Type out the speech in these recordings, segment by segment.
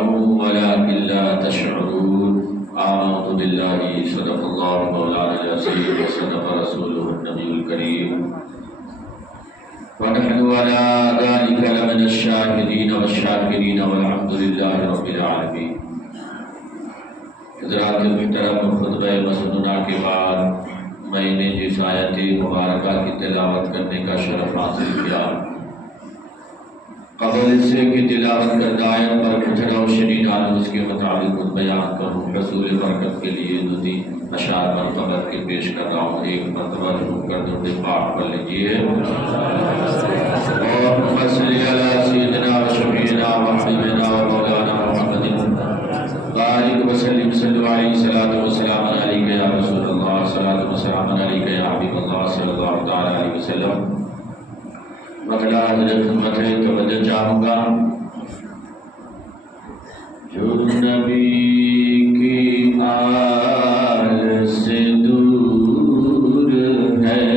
تعلمون ولكن لا تشعرون آمنت بالله صدق الله مولانا العظيم وصدق رسوله النبي الكريم ونحن على ذلك لمن الشاهدين والشاكرين والحمد لله رب العالمين. حضرات محترم، خطبہ مسنونہ کے بعد میں نے جس آیت مبارکہ کی تلاوت کرنے کا شرف حاصل کیا، قبل اس سے کہ تلاوت کردہ آیت پر کچھ روشنی ڈالوں، اس کے مطابق خود بیان کروں. حصول برکت کے لیے دو تین اشعار مرتبہ کے پیش کر رہا ہوں. ایک مرتبہ شروع کر دو، پاک پڑھ لیجیے. اللہم صلی علی سیدنا و شفیعنا و حبیبنا و مولانا محمد بارک وسلم صلی علیہ الصلوۃ والسلام علیک یا رسول اللہ، صلاۃ والسلام علیک یا حبیب اللہ صلی اللہ تعالی علیہ وسلم. مطلع حضرت خدمت توجہ چاہوں گا. جو نبی کی آل سے دور ہے،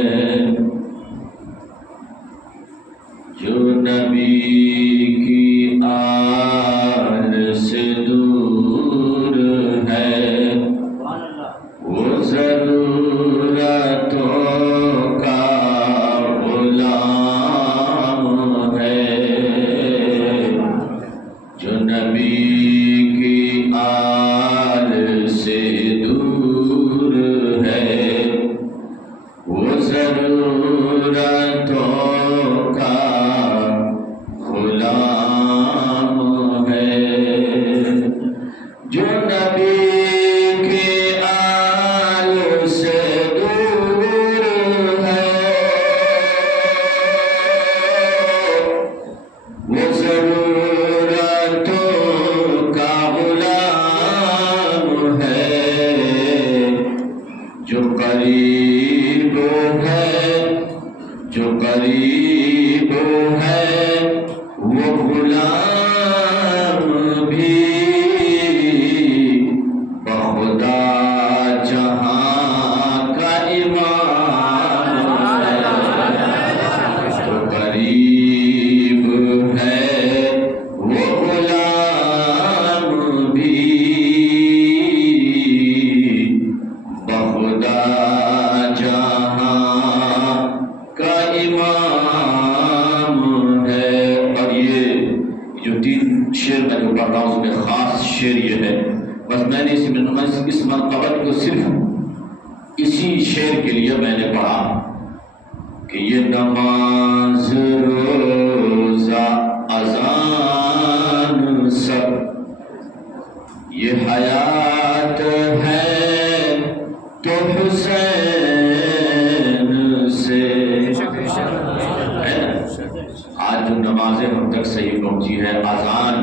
جو نبی کی آل سے دور ہے، وہ ضرورتوں کا اس مرتبہ کو صرف اسی شعر کے لیے میں نے پڑھا کہ یہ نماز روزہ اذان سب یہ حیات ہے تو حسین سے. آج جو نمازیں ہم تک صحیح پہنچی ہے، اذان،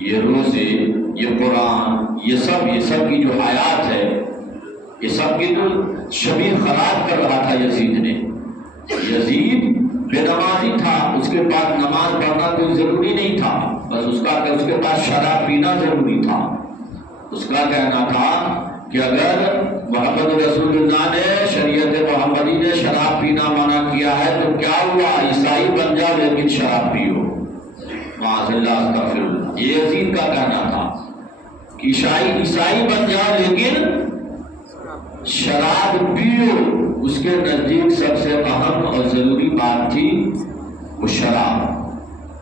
یہ روزے، یہ قرآن، یہ سب کی جو حیات ہے، یہ سب کی تو شبیہ خراب کر رہا تھا یزید نے. یزید بے نمازی تھا، اس کے بعد نماز پڑھنا کوئی ضروری نہیں تھا، بس اس کے پاس شراب پینا ضروری تھا. اس کا کہنا تھا کہ اگر محمد رسول اللہ نے، شریعت محمدی نے شراب پینا منع کیا ہے تو کیا ہوا، عیسائی بن جاؤ لیکن شراب پیو. معاذ اللہ، استغفر اللہ. یہ یزید کا کہنا تھا کہ عیسائی بن جاؤ لیکن شراب پیو. اس کے نزدیک سب سے اہم اور ضروری بات تھی وہ شراب.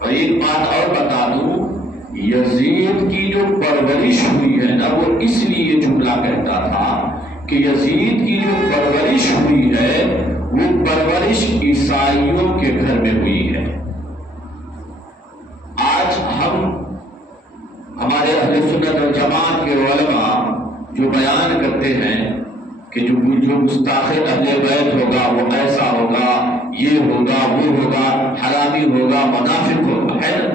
اور ایک بات اور بتا دوں، یزید کی جو پرورش ہوئی ہے نا، وہ اس لیے یہ جملہ کہتا تھا کہ یزید کی جو پرورش ہوئی ہے وہ پرورش عیسائیوں کے گھر میں ہوئی ہے. آج ہمارے اہل سنت و جماعت کے علماء جو بیان کرتے ہیں کہ جو گستاخ اہل بیت ہوگا وہ ایسا ہوگا، یہ ہوگا، وہ ہوگا، حرامی ہوگا، منافق ہوگا، ہے نا.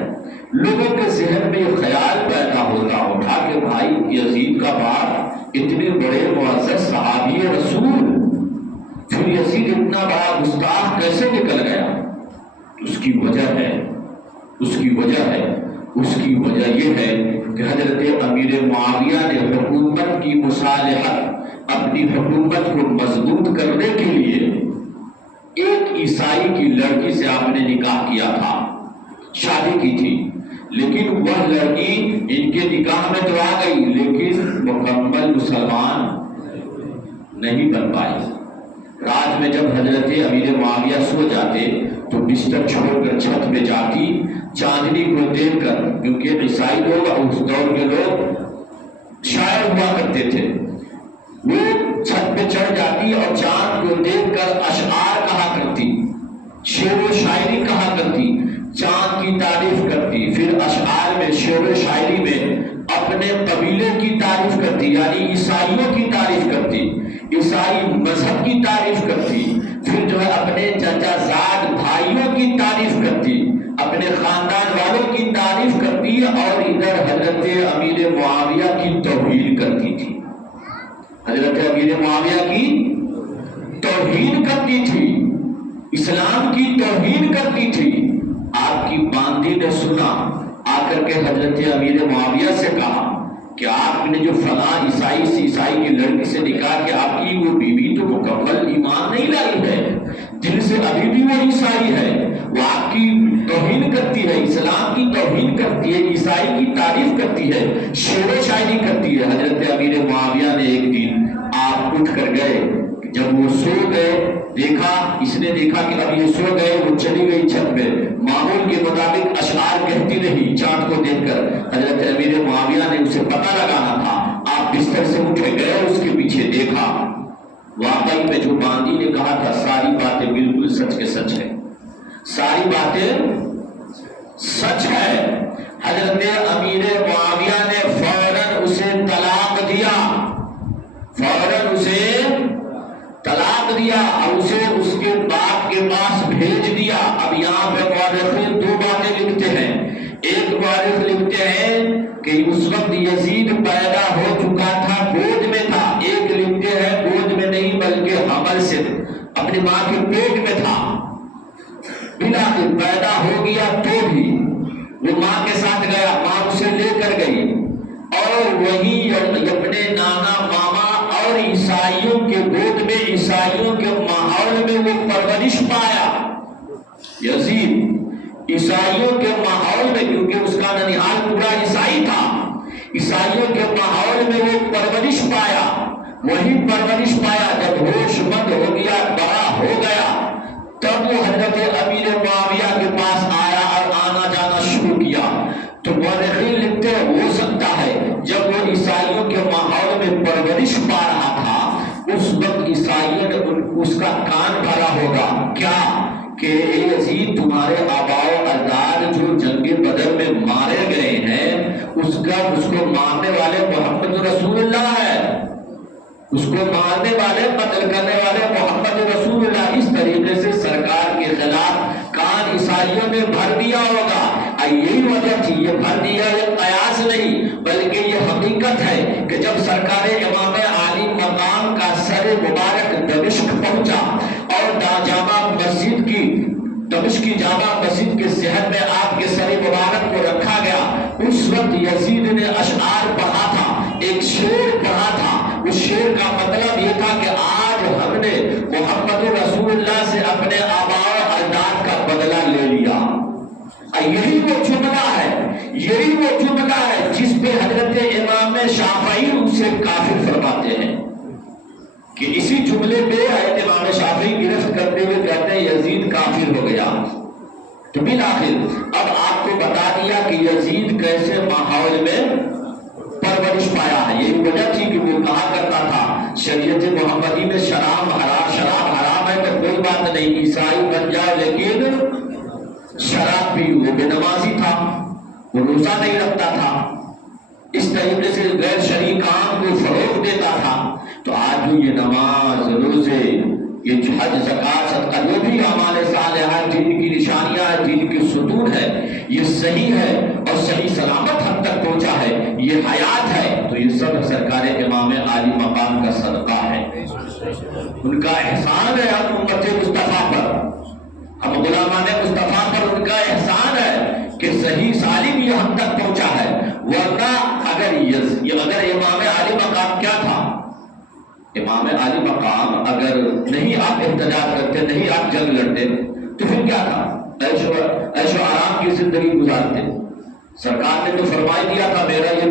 لوگوں کے ذہن میں یہ خیال پیدا ہوتا ہوگا کہ بھائی یزید کا باپ اتنے بڑے معزز صحابی رسول، پھر یزید اتنا بڑا گستاخ کیسے نکل گیا؟ اس کی وجہ یہ ہے کہ حضرت امیر معاویہ نے حکومت کی مصالحت، اپنی حکومت کو مضبوط کرنے کے لیے ایک عیسائی کی لڑکی سے آپ نے نکاح کیا تھا، شادی کی تھی، لیکن وہ لڑکی ان یہ نکاح میں تو آ گئی لیکن مکمل مسلمان نہیں بن پائی۔ رات میں جب حضرت امیر معاویہ سو جاتے تو بستر چھوڑ کر چھت پہ جاتی چاندنی کو دیکھ کر، کیونکہ عیسائی لوگ اور اس دور کے لوگ شاعر ہوا کرتے تھے، وہ چھت پہ چڑھ جاتی اور چاند کو دیکھ کر اشعار کہا کرتی، شعر و شاعری کہا کرتی، چاند کی تعریف کرتی، پھر اشعار میں شعر و شاعری میں اپنے قبیلے کی تعریف کرتی، یعنی عیسائیوں کی تعریف کرتی، عیسائی مذہب کی تعریف کرتی، پھر جو ہے اپنے چچا زاد بھائیوں کی تعریف کرتی، اپنے خاندان والوں کی تعریف کرتی، اور ادھر حضرت امیر معاویہ کی توہین کرتی تھی۔ حضرت امیر معاویہ کی توہین کرتی تھی، اسلام کی توہین کرتی تھی۔ آپ کی باندی نے سنا، آ کر کے حضرت امیر معاویہ سے کہا کہ آپ نے جو فلاں عیسائی کی لڑکی سے نکاح کہ آپ کی وہ بیوی تو مکمل ایمان نہیں لائی ہے، دل سے ابھی بھی وہ عیسائی ہے، وہ آپ کی توہین کرتی ہے، اسلام کی توہین کرتی ہے، عیسائی کی تعریف کرتی ہے، شعر و شاعری کرتی ہے۔ حضرت امیر معاویہ نے ایک دن آپ اٹھ کر گئے، جب وہ سو گئے دیکھا، اس نے دیکھا کہ اب یہ سو گئے، وہ چلی گئی چھت پہ، معمول کے مطابق اشعار کہتی رہی چاند کو دیکھ کر۔ حضرت امیر معاویہ نے اسے پتہ لگانا تھا، آپ بستر سے اٹھے گئے اور اس کے پیچھے دیکھا، واقعی میں جو باندی نے کہا تھا ساری باتیں بالکل سچ کے سچ ہے، ساری باتیں سچ ہے۔ حضرت امیر معاویہ نے فوراً اسے طلاق دیا، فوراً اسے طلاق دیا اور اسے اس کے باپ کے پاس بھیج دیا۔ اب یہاں پہ مورخین دو باتیں لکھتے ہیں، ایک مورخ لکھتے ہیں کہ اس وقت یزید پیدا ہو چکا تھا، گود میں تھا، ایک لکھتے ہیں گود میں نہیں بلکہ حمل سے اپنی ماں کے پیٹ میں تھا، بلاخر پیدا ہو گیا تو بھی وہ ماں کے ساتھ گیا، ماں اسے لے کر گئی اور وہیں اپنے نانا ماما اور عیسائیوں کے گود میں، عیسائیوں کے ماحول میں وہ پرورش پایا۔ یزید عیسائیوں کے ماحول میں، کیونکہ اس کا ننیحال پورا عیسائی تھا، عیسائیوں کے ماحول میں وہ پرورش پایا، وہی پرورش پایا۔ جب ہوش مند ہو گیا، بڑا ہو گیا، تب وہ حضرت امیر معاویہ کے پاس آیا اور آنا جانا شروع کیا۔ تو مورخین لکھتے ہیں ہو سکتا ہے جب وہ عیسائیوں کے ماحول میں پرورش پا رہا تھا، اس وقت عیسائیوں نے اس کا کان بھرا ہوگا، کیا کہ اے یزید تمہارے آباء و اجداد جو جنگ بدر میں مارے گئے ہیں، اس کو مارنے والے محمد رسول اللہ ہے، اس کو مارنے والے، قتل کرنے والے محمد رسول اللہ۔ اس طریقے سے سرکار کے خلاف کان عیسائیوں نے بھر دیا ہوگا، یہی وجہ تھی، یہ بھر دیا یہ قیاس نہیں بلکہ یہ حقیقت ہے کہ جب سرکار امام عالی مقام کا سر مبارک دمشق پہنچا اور جامع مسجد کی، دمشق کی جامع مسجد کے صحن میں آپ کے سر مبارک کو رکھا گیا، اس وقت یزید نے اشعار پڑھا تھا، ایک شعر پڑھا تھا، اس شعر کا مطلب یہ تھا کہ آج ہم نے محمد رسول اللہ سے اپنے آباء و اجداد کا بدلہ لے لیا۔ یہی وہ جملہ ہے، یہی وہ جملہ ہے جس پہ حضرت امام شافعی اسے کافر فرماتے ہیں، کہ اسی جملے پہ حضرت امام شافعی گرفت کرتے ہوئے کہتے ہیں یزید کافر ہو گیا۔ تو بالآخر اب آپ کو بتا دیا کہ یزید کیسے ماحول میں پرورش پایا ہے۔ یہی وجہ تھی کہ وہ کہا کرتا تھا شریعت محمدی میں شراب حرام ہے تو کوئی بات نہیں، عیسائی بن جاؤ لیکن شراب بھی، وہ بے نمازی تھا، وہ روزہ نہیں رکھتا تھا، اس طریقے سے غیر شرعی کام کو فروغ دیتا تھا۔ تو آج جو یہ نماز، روزے، یہ حج، زکات، صدقہ، جو بھی اعمال صالحہ دین کی نشانیاں ہیں، دین کی ستون ہے، یہ صحیح ہے اور صحیح سلامت حد تک پہنچا ہے، یہ حیات ہے، تو یہ سب سرکار امام عالی مقام کا صدقہ ہے، ان کا احسان ہے ہم امت مصطفیٰ پر، ہم غلامان مصطفیٰ پر ان کا احسان ہے کہ صحیح سالم یہ ہم تک پہنچا ہے۔ ورنہ اگر امام عالی مقام کیا تھا، امام عالی مقام اگر نہیں آپ احتجاج کرتے، نہیں آپ جنگ لڑتے تو پھر کیا تھا، عیش و آرام کی زندگی گزارتے۔ سرکار نے تو فرمائی دیا تھا میرا یہ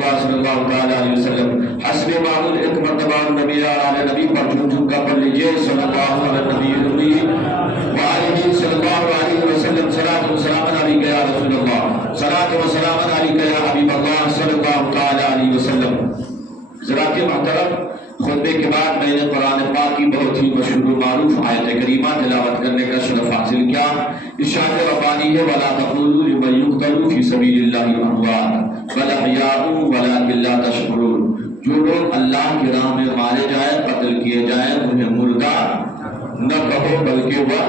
اللہ صلی اللہ تعالی علیہ وسلم حسب معمول ایک مرتبہ نبی علیہ نبی پر جھوم کا پڑھ لیجئے صلی اللہ علیہ نبی الامی وآلہ صلی اللہ علیہ وسلم صلاۃ و سلام علیک یا رسول اللہ صلاۃ و سلام علیک یا حبیب اللہ صلی اللہ تعالی علیہ وسلم. حضرات محترم، خطبے کے بعد میں نے قرآن پاک کی بہت ہی مشہور و معروف آیت کریمہ تلاوت کرنے کا شرف حاصل کیا. ارشاد ربانی ہے وَلَا تَقُولُوا لِمَن يُقْتَلُ فِي سَبِيلِ اللَّهِ أَمْوَاتٌ بَلْ أَحْيَاءٌ وَلَٰكِن لَّا تَشْعُرُونَ. جو لوگ اللہ کی راہ میں مارے جائیں، قتل کیے جائیں، انہیں مردہ نہ کہو بلکہ وہ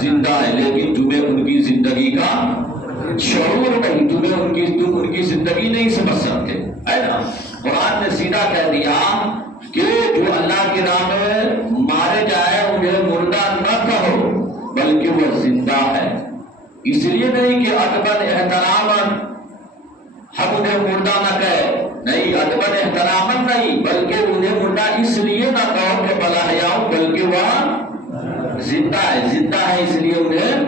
زندہ ہے، لیکن تمہیں ان کی زندگی کا شعور نہیں، تم ان کی زندگی نہیں سمجھ سکتے، ہے نا. قرآن نے سیدھا کہہ دیا کہ جو اللہ کی راہ میں مارے جائے انہیں مردہ نہ کہو بلکہ وہ زندہ ہے. اس لیے نہیں کہ ادباً احتراماً ہم انہیں مردہ نہ کہیں، نہیں، ادباً احتراماً نہیں، بلکہ انہیں مردہ اس لیے نہ کہو کہ بلا حیاؤں، بلکہ وہ زندہ ہے اس لیے انہیں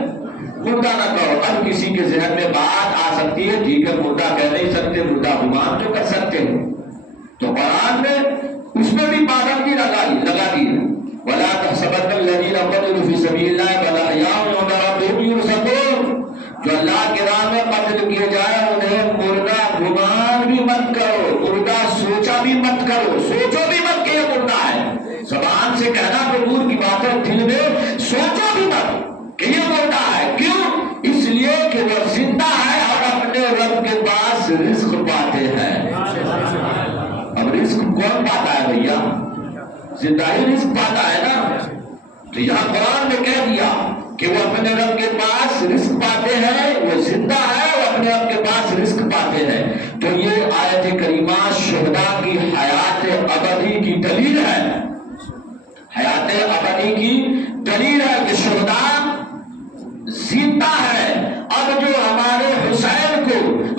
مردہ نہ کہو. اب کسی کے ذہن میں بات آ سکتی ہے، ٹھیک ہے مردہ کہہ نہیں سکتے، مردہ گمان تو کر سکتے ہیں، تو قرآن نے اس میں بھی پابندی لگا دی ہے. وَلَا تَحْسَبَنَّ الَّذِينَ قُتِلُوا فِي سَبِيلِ اللَّهِ بَلْ أَحْيَاءٌ عِندَ رَبِّهِمْ يُرْزَقُونَ. جو اللہ کی راہ میں قتل کیے جائے انہیں مردہ گمان بھی مت کرو، مردہ سوچا بھی مت کرو، سوچو بھی مت کہ یہ مردہ ہے. زبان سے کہنا تو دور کی بات ہے، دل میں سوچو بھی مت کہ یہ مردہ ہے. کیوں؟ اس لیے کہ وہ زندہ ہے اور اپنے رب کے پاس رزق پاتے ہیں. اب رزق کون پاتا ہے بھیا؟ زندہ ہی رزق پاتا ہے نا. تو یہاں قرآن نے کہہ دیا کہ وہ اپنے رب کے پاس رزق پاتے ہیں، وہ زندہ ہے، وہ اپنے رب کے پاس رزق پاتے ہیں. تو یہ آیت کریمہ شہداء کی حیات ابدی کی دلیل ہے، حیات ابدی کی دلیل ہے کہ شہداء زندہ ہے. اب جو ہمارے حسین کو،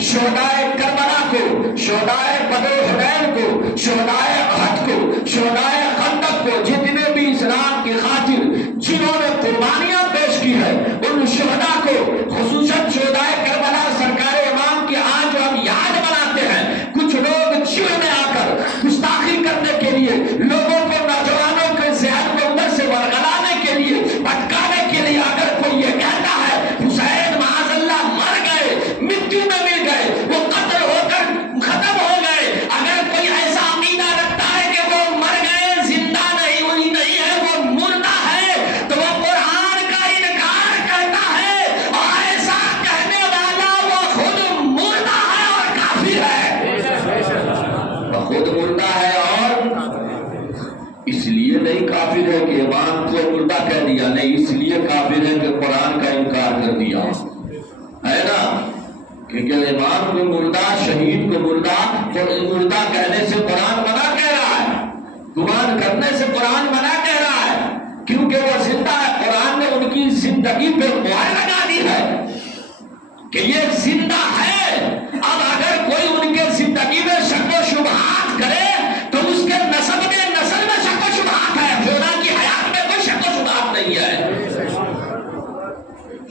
شہداء کربلا کو، شہداء بدر و حنین کو، شہداء احد کو، شہداء خندق کو، جتنے بھی اسلام کی خاطر جنہوں نے قربانیاں پیش کی ہے، ان شہداء کو، خصوصاً شہداء کربلا سرکار امام کی آج ہم یاد مناتے ہیں. کچھ لوگ چڑ میں آ کر گستاخی کرنے کے لیے، لوگوں کو، نوجوانوں کے ذہن کو اندر سے ورگلانے کے لیے، بھٹکانے کے لیے اگر کوئی یہ کہتا ہے حسین معاذ اللہ مر گئے، مٹی میں مل گئے، وہ قتل ہو کر ختم ہو گئے، اگر کوئی ایسا عقیدہ رکھتا ہے کہ وہ مر گئے، زندہ نہیں، وہی نہیں ہے، وہ مردہ ہے، تو وہ قرآن کا انکار کرتا ہے، اور ایسا کہنے والا وہ خود مردہ ہے اور کافر ہے. وہ خود مردہ ہے اور اس لیے نہیں کافر ہے کہ امام کو مردہ کہہ دیا، نہیں، اس لیے کافر ہے کہ قرآن کا انکار کر دیا ہے نا. کیونکہ امام کو مردہ، شہید کو مردہ، تو مردہ کہنے سے قرآن منع کہہ رہا ہے، گمان کرنے سے قرآن منع کہہ رہا ہے، کیونکہ وہ زندہ ہے. قرآن نے ان کی زندگی پہ مہر لگا دی ہے کہ یہ زندہ ہے. اب اگر کوئی ان کے زندگی میں شک و شبہات کرے تو اس کے نسل میں شک و شبہات ہے. شہداء کی حیات میں کوئی شک و شبہات نہیں ہے،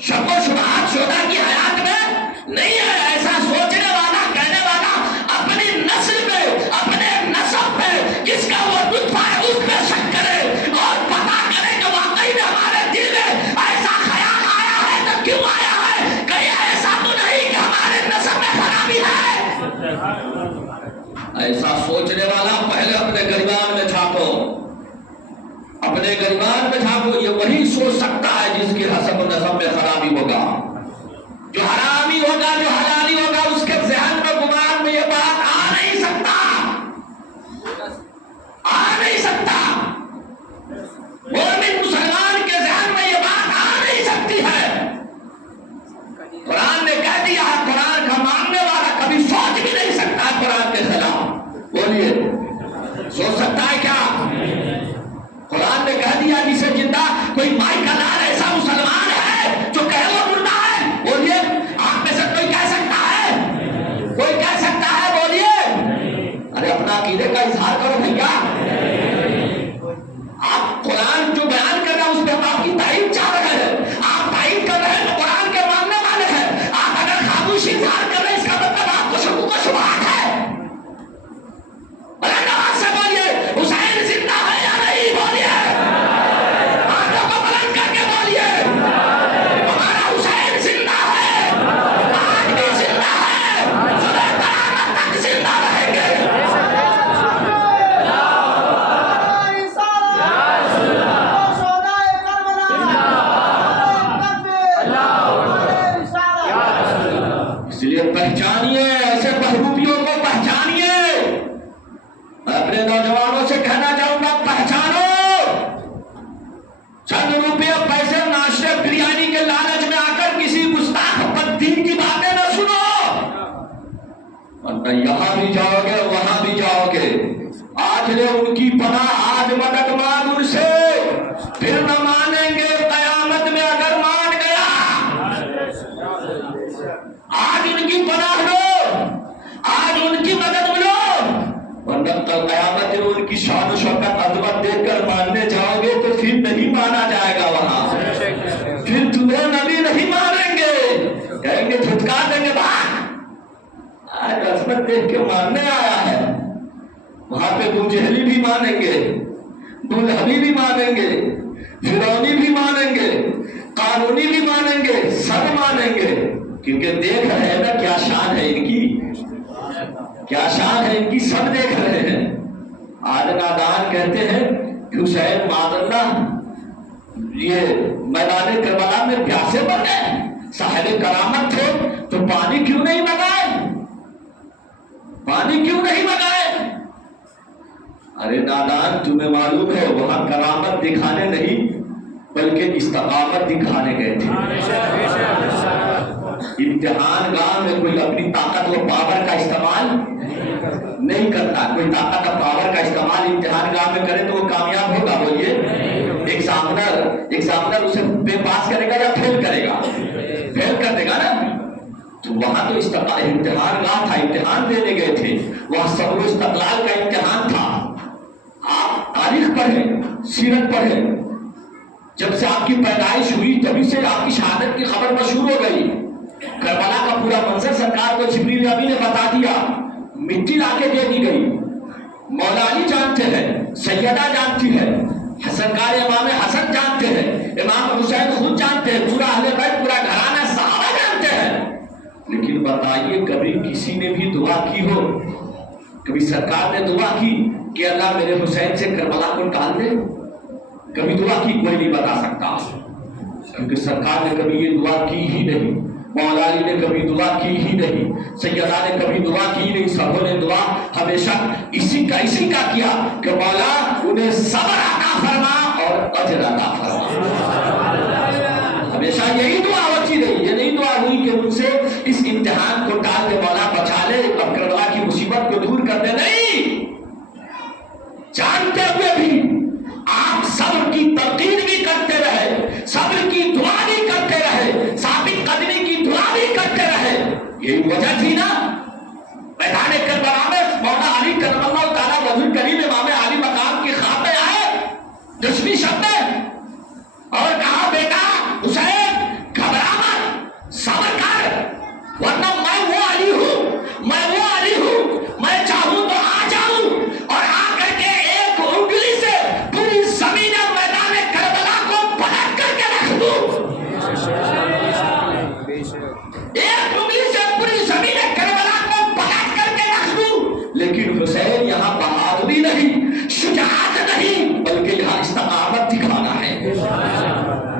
شک و شبہات شہداء کی حیات میں نہیں ہے. ایسا سوچنے والا، کہنے والا اپنی نسل پہ، اپنے نسب پہ جس کا وہ رتبہ ہے اس پہ شک کرے اور پتا کرے کہ واقعی میں ہمارے دل میں ایسا خیال آیا ہے تو کیوں آیا ہے، کہیں ایسا تو نہیں کہ ہمارے نسب میں خرابی ہے. ایسا سوچنے والا پہلے اپنے گریبان میں چھاپو، اپنے گریبان میں چھاپو. یہ وہی سوچ سکتا ہے جس کے حسب و نسب میں خرابی ہوگا. جو حرامی ہوگا، جو حلالی ہوگا، اس کے ذہن میں گمان میں یہ بات آ نہیں سکتا. مومن مسلمان کے ذہن میں یہ بات آ نہیں سکتی ہے. قرآن نے کہہ دیا ہے، قرآن کا ماننے والا کبھی سوچ بھی نہیں سکتا قرآن کے خلاف. بولیے، سوچ سکتا ہے کیا؟ قرآن نے کہہ دیا جسے زندہ، کوئی مائی کا لال ایسا مسلمان ہے جو کہے وہ مردہ ہے؟ بولیے، آپ میں سے کوئی کہہ سکتا ہے؟ ورنہ یہاں بھی جاؤ گے وہاں بھی جاؤ گے. آج لے ان کی پناہ, آج مدد مانگ ان سے, پھر نہ مانیں گے قیامت میں اگر مان گیا. آج ان کی پناہ لو, آج ان کی مدد لو, ورنہ کل قیامت میں ان کی شان و شوکت عظمت دیکھ کر ماننے جاؤ گے تو پھر نہیں مانا جائے گا وہاں, پھر تمہیں نبی نہیں مانیں گے, کہیں گے دھتکار دیں گے بھاگ. آج عظمت دیکھ کے ماننے آیا ہے, وہاں پہ ابو جہلی بھی مانیں گے, ابو لہبی بھی مانیں گے, فرعونی بھی مانیں گے, قارونی بھی مانیں گے, سب مانیں گے, کیونکہ دیکھ رہے ہیں نا کیا شان ہے ان کی, کیا شان ہے ان کی, سب دیکھ رہے ہیں. آج نادان کہتے ہیں کہ حسین معاذ اللہ یہ میدان کربلا میں پیاسے مر گئے, صاحب کرامت تھے تو پانی کیوں نہیں منگائے, پانی کیوں نہیں منگائے. ارے نادان تمہیں معلوم ہے وہاں کرامت دکھانے نہیں بلکہ استقامت دکھانے گئے تھے. امتحان گاہ میں کوئی اپنی طاقت و پاور کا استعمال نہیں کرتا, کوئی طاقت اور پاور کا استعمال امتحان گاہ میں کرے تو وہ کامیاب ہوگا. بولیے, ایگزامنر اسے بے پاس کرے گا یا فیل کرے گا, فیل کر دے گا نا. تو وہاں تو امتحان گاہ تھا, امتحان دینے گئے تھے, وہاں صبر و استقلال کا امتحان تھا. آپ تاریخ پڑھیں, سیرت پڑھیں, جب سے آپ کی پیدائش ہوئی تبھی سے آپ کی شہادت کی خبر مشہور ہو گئی. کربلا کا پورا منظر سرکار کو جبریل نبی نے بتا دیا, مٹی لا کے دے دی گئی. مولا علی جانتے ہیں, سیدہ جانتی ہے, سرکار امام حسن جانتے ہیں, امام حسین خود جانتے ہیں, پورا اہل بیت, پورا گھرانہ صحابہ جانتے ہیں. لیکن بتائیے کبھی کسی نے بھی دعا کی ہو, کبھی سرکار نے دعا کی کہ اللہ میرے حسین سے کربلا کو ٹال دے؟ کبھی دعا کی کوئی نہیں بتا سکتا, کیونکہ سرکار نے کبھی یہ دعا کی ہی نہیں, مولا علی نے کبھی دعا کی ہی نہیں, سیدہ نے کبھی دعا کی نہیں. سبوں نے دعا ہمیشہ اسی کا کیا کہ مولا انہیں صبر عطا فرما اور اجر عطا فرما. ہمیشہ یہی دعا ہوتی رہی, یہ نہیں دعا ہوئی کہ ان سے اس امتحان کو ٹال کے مولا بچا لے, اب کربلا کی مصیبت کو دور کر دے. نہیں, جانتے ہوئے بھی آپ صبر کی تلقین بھی کرتے رہے, صبر کی دعا بھی کرتے رہے, ثابت قدمی کی دعا بھی کرتے رہے. یہی وجہ تھی نا میدان کربلا میں مولا علی کرم اللہ تعالیٰ وجہ کریم امام علی مقام کی خواب میں آئے دسویں شب میں اور کہا بیٹا حسین گھبرا مت, صبر کر, ورنہ میں وہ علی ہوں, میں وہ علی ہوں, میں چاہوں تو آ جاؤں اور آ کر کے ایک انگلی سے پوری زمین میدان کربلا کو پلٹ کر کے رکھ دوں, ایک انگلی سے پوری زمین کربلا کو پلٹ کر کے رکھ دوں. لیکن حسین یہاں بہادری نہیں, شجاعت نہیں, بلکہ یہاں استقامت دکھانا ہے.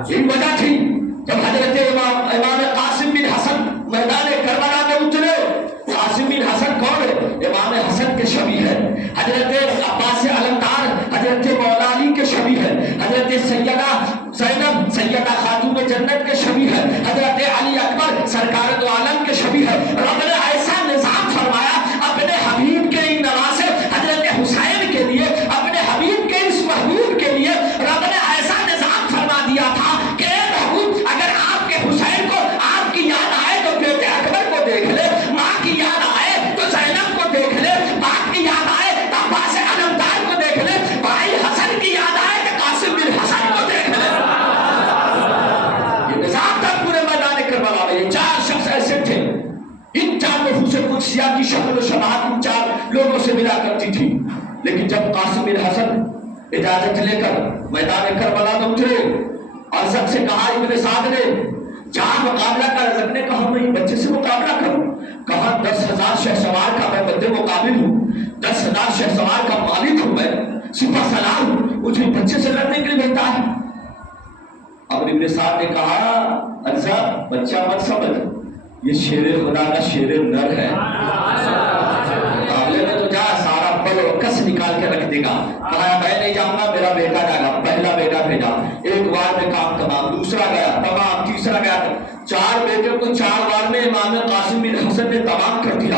یہ وجہ تھی جب حضرت امام قاسم بن حسن میدان کربلا میں اترے. قاسم بن حسن کون ہے؟ امام حسن کے شبیہ ہے, حضرت عباس علمدار حضرت مولا علی کے شبیہ ہے, حضرت سیدہ زینب سیدہ خاتون جنت کے شبیہ ہے, حضرت علی اکبر سرکار دو عالم کے شبیہ ہے. رب نے ایسا نظام فرمایا اپنے حبیب کے ان نواسے حضرت حسین کے لیے, اپنے حبیب کے اس محبوب کے لیے رب نے ایسا نظام فرما دیا تھا کہ محبوب اگر آپ کے حسین کو آپ کی یاد آئے تو بیٹے اکبر کو دیکھ لے, ماں کی یاد آئے تو زینب کو دیکھ لے, باپ کی یاد آئے تو عباس علمدار کو دیکھ لے, بھائی حسن کی یاد آئے تو قاسم بن حسن کو دیکھ لے. یہ نظام تھا پورے میدان کربلا میں. یہ چار شخص ایسے تھے, ان چار نفوس قدسیہ کی شکل و شباہت ان چار لوگوں سے ملا کرتی تھی. لیکن جب قاسم بن حسن اجازت لے کر میدان کربلا میں اترے, ارزق سے کہا ابن سعد نے جہاں مقابلہ کا, رزق نے کہا میں بچے سے مقابلہ کروں, کہا 10,000 شہسوار کا میں بندے مقابل ہوں, 10,000 شہسوار کا مالک ہوں, میں سپہ سالار ہوں, مجھے بچے سے لڑنے کے لیے بھیجتا ہے. اب ابن سعد نے کہا ارزا بچہ مت سمجھ, یہ شیر خدا کا شیر نر ہے, مقابلے میں تو جا سارا بل و کس نکال کے رکھ دے گا. کہا میں نہیں جاؤں گا, میرا بیٹا جائے گا. پہلا بیٹا بھیجا, ایک بار میں کام تمام, دوسرا گیا تمام, تیسرا گیا, 4 بیٹے کو 4 بار میں امام قاسم بن حسن نے تمام کر دیا.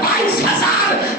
22,000